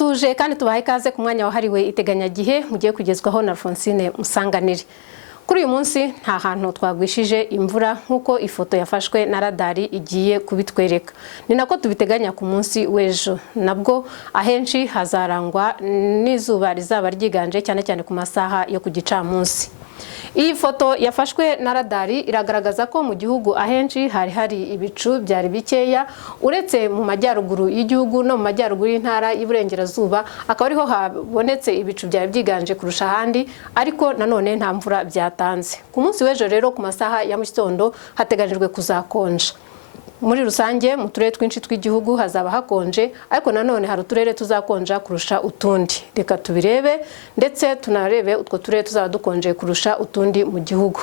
turabasuje kandi tubahaye ikaze ku mwanya wahariwe iteganyagihe mugiye kugezwaho na Alphonsine Musanganire. Kuri uyu munsi nta hantu twagwishije imvura nkuko ifoto yafashwe na radari igiye kubitwereka. Ni nako tubiteganya ku munsi w'ejo. Nabwo ahenshi hazarangwa n'izuba rizaba ryiganje cyane cyane ku masaha yo ku gicamunsi. Iyi foto yafashwe na radari iragaragaza ko mu gihugu ahenshi hari ibicu byari bikeya uretse mu majyaruguru y'igihugu no mu majyaruguru y'intara y'Iburengerazuba akaba ariho habonetse ibicu byari byiganje kurusha ahandi, ariko nanone nta mvura byatanze. Ku munsi w'ejo rero ku masaha ya mu gitondo hateganijwe kuzakonja. Muri rusange mu turere twinshi tw'igihugu hazaba hakonje, ariko nanone hari uturere tuzakonja kurusha utundi. Reka tubirebe ndetse tunarebe utwo turere tuzaba dukonje kurusha utundi mu gihugu.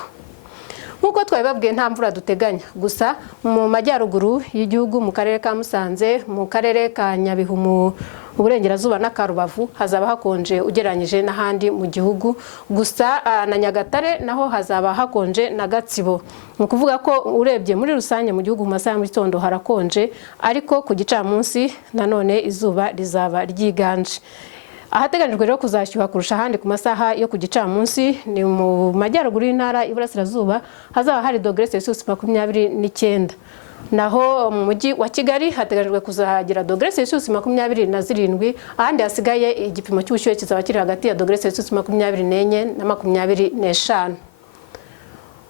Nkuko twabibabwiye nta mvura duteganya, gusa mu majyaruguru y'igihugu mu karere ka Musanze, mu karere ka Nyabihu mu Burengerazuba na Karubavu hazaba hakonje ugereranyije n'ahandi mu gihugu, gusa na Nyagatare naho hazaba hakonje na Gatsibo. Mu kuvuga ko urebye muri rusange mu gihugu mu masaha mu gitondo harakonje, ariko ku gicamunsi nanone izuba rizaba ryiganje. Ahateganijwe rero kuzashyuha kurusha ahandi ku masaha yo ku gicamunsi ni mu majyaruguru y'intara y'Iburasirazuba, hazaba hari °C 29. Naho mu mujyi wa Kigali hateganijwe kuzagira °C 27, ahandi hasigaye igipimo cy'ubushyuhe kizaba kiri hagati ya °C 24 na 25.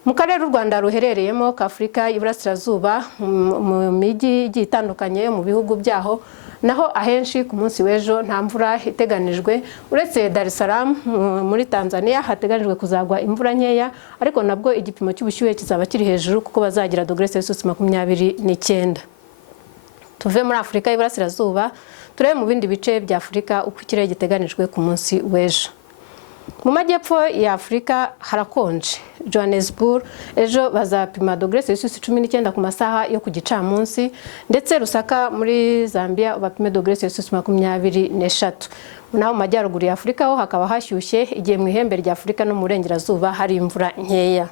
Mu karere u Rwanda ruherereyemo ka Afurika y'Iburasirazuba mu mijyi igiye itandukanye mu bihugu byaho, naho ahenshi ku munsi w'ejo nta mvura iteganijwe uretse Dar es Salaam muri Tanzania hateganijwe kuzagwa imvura nkeya, ariko nabwo igipimo cy'ubushyuhe kizaba kiri hejuru kuko bazagira °C 29. Tuve muri Afurika y'Iburasirazuba turebe mu bindi bice bya Afurika uko ikirere giteganijwe ku munsi w'ejo. Mu majyepfo ya Afurika harakonje. Johannesburg ejo bazapima °C 19 ku masaha yo ku gicamunsi, ndetse Lusaka muri Zambia bapime °C 23. Naho mu majyaruguru ya Afurika ho hakaba hashyushye, igihe mu ihembe rya Afurika no mu Burengerazuba hari imvura nkeya.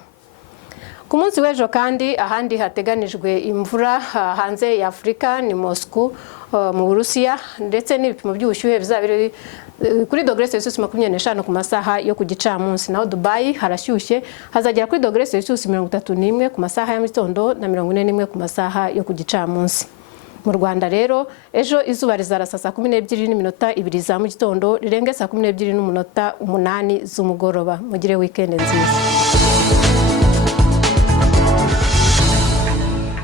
Ku munsi w'ejo kandi ahandi hateganijwe imvura hanze ya Afurika ni Moscow mu Burusiya, ndetse n'ibipimo by'ubushyuhe bizabiri kuri °C 25 ku masaha yo ku gicamunsi. Naho Dubai harashyushye, hazagera kuri °C 31 ku masaha ya mu gitondo na 41 ku masaha yo ku gicamunsi. Mu Rwanda rero ejo izuba rizarasa saa 12:02 za mu gitondo rirenge saa 12:08 z'umugoroba. Mugire weekend nziza.